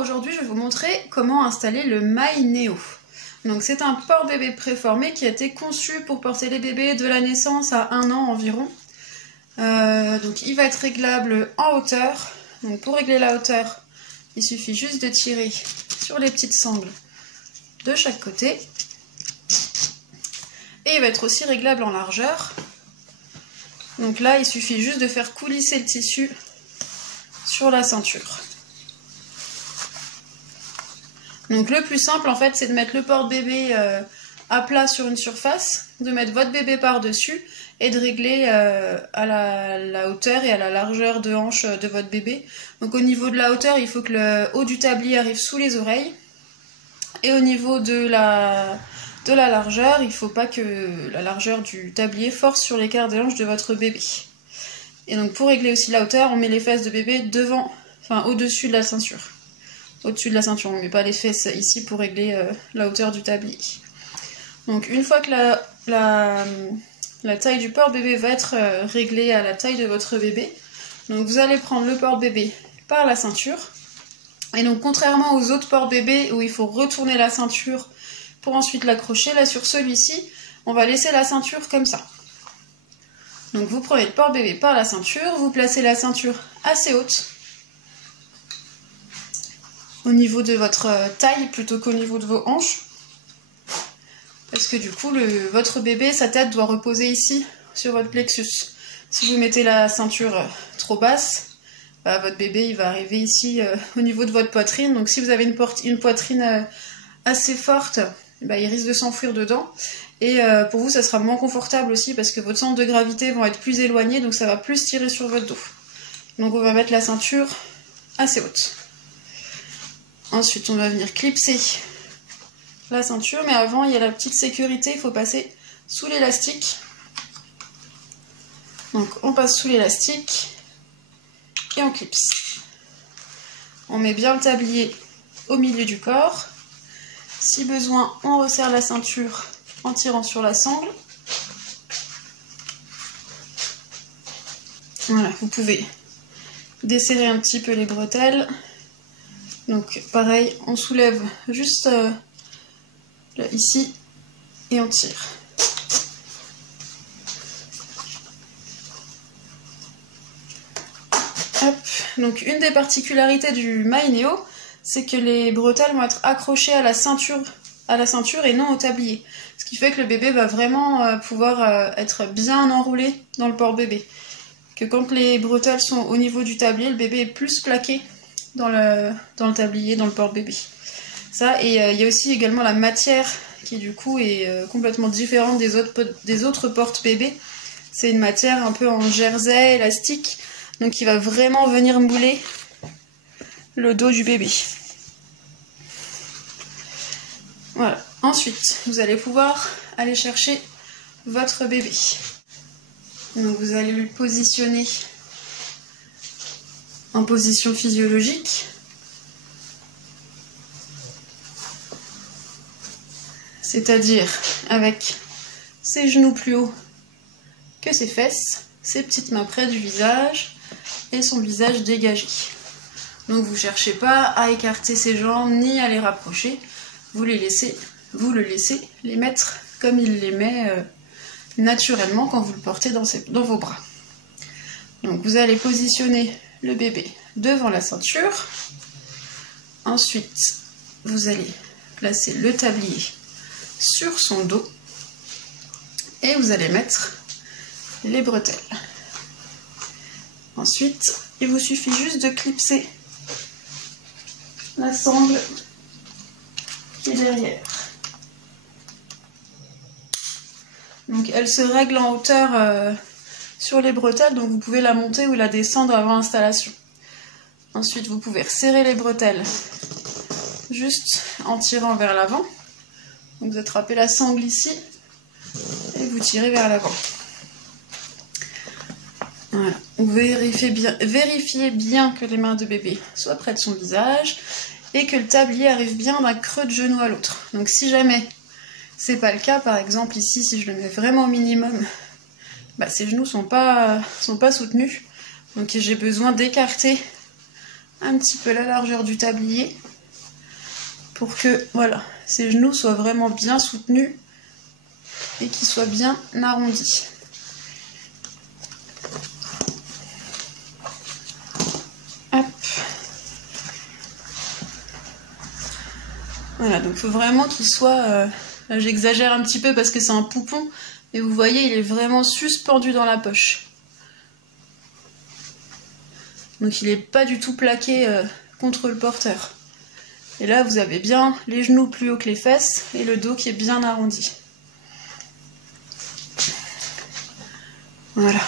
aujourd'hui je vais vous montrer comment installer le MyNeo. Donc c'est un porte-bébé préformé qui a été conçu pour porter les bébés de la naissance à 1 an environ. Donc il va être réglable en hauteur. Donc pour régler la hauteur, il suffit juste de tirer sur les petites sangles de chaque côté. Et il va être aussi réglable en largeur. Donc là, il suffit juste de faire coulisser le tissu sur la ceinture. Donc le plus simple en fait, c'est de mettre le porte-bébé à plat sur une surface, de mettre votre bébé par-dessus et de régler à la hauteur et à la largeur de hanche de votre bébé. Donc au niveau de la hauteur, il faut que le haut du tablier arrive sous les oreilles. Et au niveau de la largeur, il ne faut pas que la largeur du tablier force sur l'écart des hanches de votre bébé. Et donc pour régler aussi la hauteur, on met les fesses de bébé devant, enfin au-dessus de la ceinture. Au-dessus de la ceinture, on ne met pas les fesses ici pour régler la hauteur du tablier. Donc une fois que la taille du porte-bébé va être réglée à la taille de votre bébé, donc vous allez prendre le porte-bébé par la ceinture. Et donc contrairement aux autres porte-bébés où il faut retourner la ceinture pour ensuite l'accrocher, là sur celui-ci, on va laisser la ceinture comme ça. Donc vous prenez le porte-bébé par la ceinture, vous placez la ceinture assez haute, au niveau de votre taille plutôt qu'au niveau de vos hanches. Parce que du coup, votre bébé, sa tête doit reposer ici, sur votre plexus. Si vous mettez la ceinture trop basse, bah, votre bébé il va arriver ici au niveau de votre poitrine. Donc si vous avez une poitrine assez forte, bah, il risque de s'enfuir dedans. Et pour vous, ça sera moins confortable aussi parce que votre centre de gravité va être plus éloigné, donc ça va plus tirer sur votre dos. Donc on va mettre la ceinture assez haute. Ensuite, on va venir clipser la ceinture, mais avant, il y a la petite sécurité, il faut passer sous l'élastique. Donc, on passe sous l'élastique et on clipse. On met bien le tablier au milieu du corps. Si besoin, on resserre la ceinture en tirant sur la sangle. Voilà, vous pouvez desserrer un petit peu les bretelles. Donc pareil, on soulève juste là, ici et on tire. Hop. Donc une des particularités du MyNeo, c'est que les bretelles vont être accrochées à la ceinture et non au tablier. Ce qui fait que le bébé va vraiment pouvoir être bien enroulé dans le porte-bébé. Que quand les bretelles sont au niveau du tablier, le bébé est plus plaqué dans le tablier, dans le porte-bébé. Ça, et il y a aussi également la matière qui du coup est complètement différente des autres porte-bébés. C'est une matière un peu en jersey, élastique, donc qui va vraiment venir mouler le dos du bébé. Voilà. Ensuite, vous allez pouvoir aller chercher votre bébé. Donc vous allez le positionner en position physiologique. C'est-à-dire avec ses genoux plus hauts que ses fesses, ses petites mains près du visage et son visage dégagé. Donc vous ne cherchez pas à écarter ses jambes ni à les rapprocher, vous le laissez les mettre comme il les met naturellement quand vous le portez dans vos bras. Donc vous allez positionner le bébé devant la ceinture. Ensuite, vous allez placer le tablier sur son dos et vous allez mettre les bretelles. Ensuite, il vous suffit juste de clipser la sangle qui est derrière. Donc elle se règle en hauteur sur les bretelles, donc vous pouvez la monter ou la descendre avant l'installation. Ensuite, vous pouvez resserrer les bretelles juste en tirant vers l'avant. Donc vous attrapez la sangle ici et vous tirez vers l'avant. Voilà. Vous vérifiez bien que les mains de bébé soient près de son visage et que le tablier arrive bien d'un creux de genou à l'autre. Donc si jamais c'est pas le cas, par exemple ici, si je le mets vraiment au minimum, bah, ses genoux sont pas soutenus. Donc j'ai besoin d'écarter un petit peu la largeur du tablier pour que voilà, ses genoux soient vraiment bien soutenus et qu'ils soient bien arrondis. Hop. Voilà, donc il faut vraiment qu'il soit... là j'exagère un petit peu parce que c'est un poupon, mais vous voyez, il est vraiment suspendu dans la poche. Donc il n'est pas du tout plaqué contre le porteur. Et là, vous avez bien les genoux plus haut que les fesses et le dos qui est bien arrondi. Voilà.